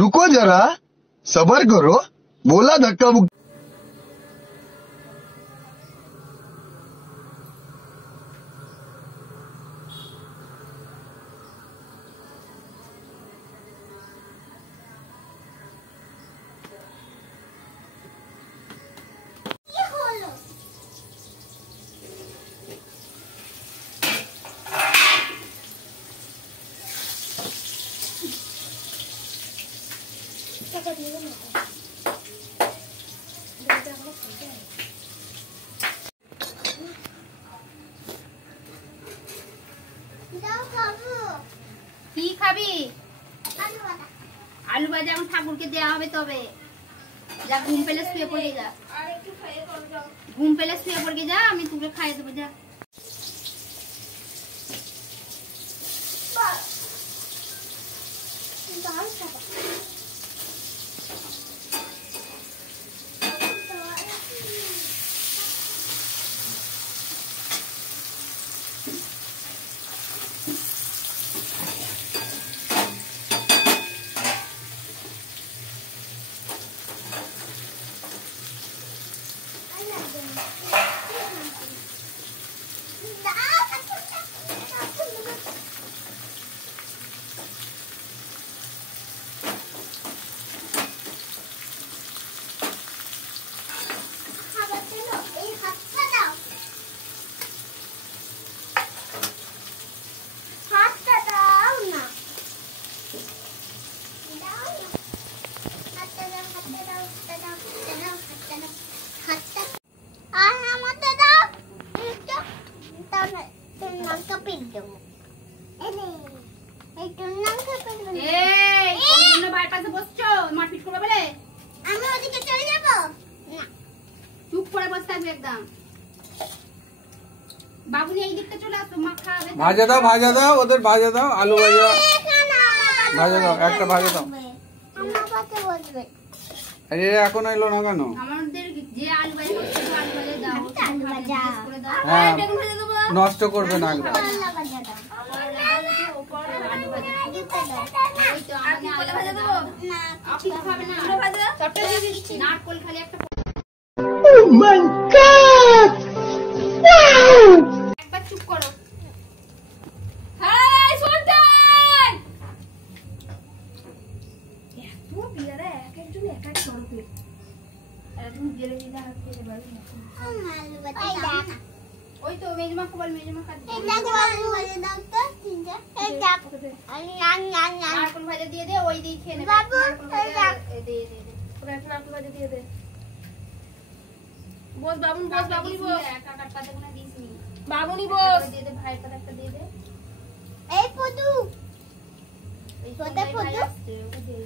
रुको जरा, सबर करो, बोला धक्का मुक्की। কি খাবি? আলু ভাজা এখন ঠাকুরকে দেওয়া হবে। তবে যা ঘুম পেলে শুয়ে পড়ে যা, ঘুম পেলে শুয়ে পড়ে যা, আমি তোকে খাইয়ে দেবো। যা চুপ করে বসে থাকবে একদম। বাবুনি এই দিকটা চলে আসো, মা খাবে। ভাজা দাও, ভাজা দাও, ওদের ভাজা দাও, আলু ভাজা ভাজা দাও, একটা ভাজা দাও। আরে এখন এলো না কেন? আমাদের যে আলু ভাজা করতে আলু ভাজা দাও, আলু ভাজা করে দাও। হ্যাঁ, বেগুন ভাজা দেবো, নষ্ট করবে না একদম। আলু ভাজা দাও, আলু ভাজা ওই তো আমি আলু ভাজা দেবো না। আপনি খাবে না আলু ভাজা? চটটা দিয়ে দিচ্ছি, নারকল খালি একটা। Oh my God! Wow! একবার চুপ করো। হাই সুলতান, এত বিয়ারে এক একজন এক এক করবে। আর তুমি গেলে দিদা হাত দিয়ে বাড়ি না। আলু ভাজা দাও না। ওই তো মেজমা কো বল, মেজমা কাট দে। এটা তো আলু ভাজা দাও তো তিনটা। এই দেখ নারকল ভাজা দিয়ে দে, ওই দিয়ে খেয়ে নে বাবু। এই দেখ দে দে দে, পুরো একটা নারকল ভাজা দিয়ে দে। বস বাবুন, বস বাবুনি বস, একা কাটতে কোনা দিসনি। বাবুনি বস দিয়ে দে, ভাই পাতা একটা দিয়ে দে। এই পদু, এই পদা পদু, ওকে দে।